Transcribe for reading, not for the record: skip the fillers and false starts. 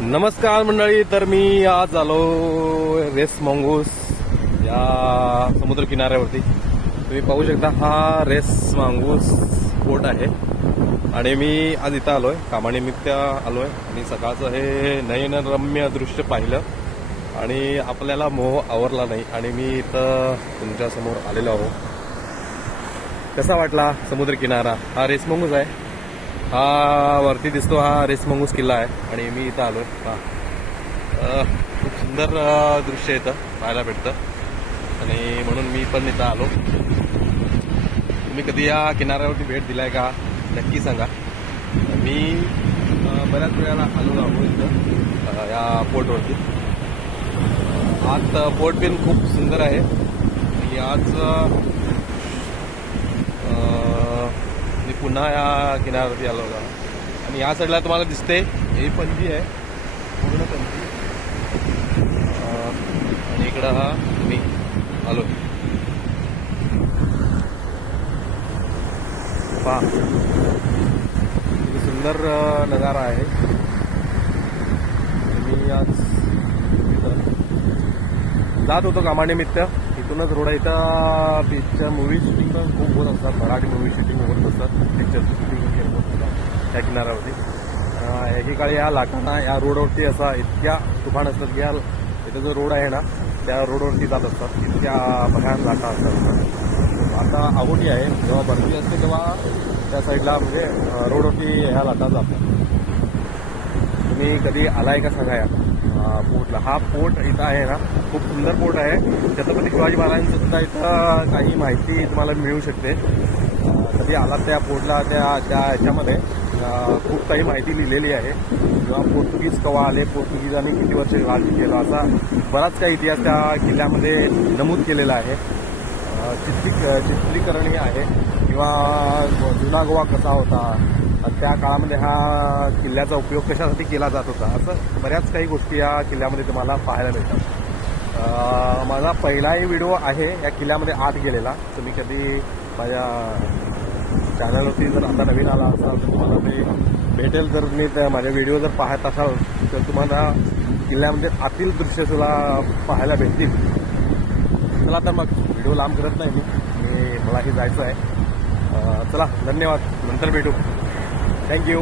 नमस्कार मंडळी. तर मी आज आलो रेस मंगूस या समुद्र किनाऱ्यावरती. तुम्ही पाहू शकता हा रेस मंगूस बोट आहे आणि मी आज इथं आलोय, कामानिमित्त आलोय आणि सकाळचं हे नयनरम्य दृश्य पाहिलं आणि आपल्याला मोह आवरला नाही आणि मी इथं तुमच्यासमोर आलेलो आहो. कसा वाटला समुद्र किनारा? हा रेस मंगूस आहे. हा वरती दिसतो, हा रेस मंगूस किल्ला आहे आणि मी इथं आलोय. हा खूप सुंदर दृश्य इथं पाहायला भेटतं आणि म्हणून मी पण इथं आलो. तुम्ही कधी या किनाऱ्यावरती भेट दिलाय का नक्की सांगा. मी बऱ्याच वेळेला आलो आहो इथं या पोर्टवरती. आज पोर्ट बिन खूप सुंदर आहे आणि आज मी पुन्हा या किनाऱ्यावरती आलो होता आणि या साईडला तुम्हाला दिसते ही पणजी आहे, पूर्ण पणजी. आणि इकडं हा मी आलो. पहा किती सुंदर नजारा आहे. मी आज जात होतो कामानिमित्त. इथूनच रोड आहे. इथं पिक्चर मूवी शूटिंग पण खूप होत असतात, मराठी मूवी शूटिंग होत असतात, पिक्चरची शूटिंग वगैरे होत असतात त्या किनाऱ्यावरती. एकेकाळी या लाटांना या रोडवरती असा इतक्या तुफान असतात की या इथं जो रोड आहे ना त्या रोडवरती जात असतात, इतक्या भयान लाटा असतात. आता आवडी आहे, जेव्हा भरती असते तेव्हा त्या साईडला म्हणजे रोडवरती ह्या लाटा जातात. तुम्ही कधी आलाय का सांगा या पोर्टला? हा पोर्ट इथं आहे ना, खूप सुंदर पोर्ट आहे. छत्रपती शिवाजी महाराजांचं सुद्धा इथं काही माहिती तुम्हाला मिळू शकते. कधी आलात त्या पोर्टला, त्या ह्याच्यामध्ये खूप काही माहिती लिहिलेली आहे. किंवा पोर्तुगीज केव्हा आले, पोर्तुगीजांनी किती वर्ष राज्य केलं, असा बराच काही इतिहास त्या किल्ल्यामध्ये नमूद केलेला आहे. चित्रीकरणही आहे किंवा जुना गोवा कसा होता, त्या काळामध्ये हा किल्ल्याचा उपयोग कशासाठी केला जात होता, असं बऱ्याच काही गोष्टी या किल्ल्यामध्ये तुम्हाला पाहायला मिळतात. माझा पहिलाही व्हिडिओ आहे या किल्ल्यामध्ये आत गेलेला. तुम्ही कधी माझ्या चॅनलवरती जर आता नवीन आला असाल तर तुम्हाला ते भेटेल. जर मी माझे व्हिडिओ जर पाहत असाल तर तुम्हाला किल्ल्यामध्ये आतील दृश्य सुद्धा पाहायला भेटतील. चला तर मग व्हिडिओ लांब करत नाही मी, मलाही जायचं आहे. चला, धन्यवाद. नंतर भेटू. थँक्यू.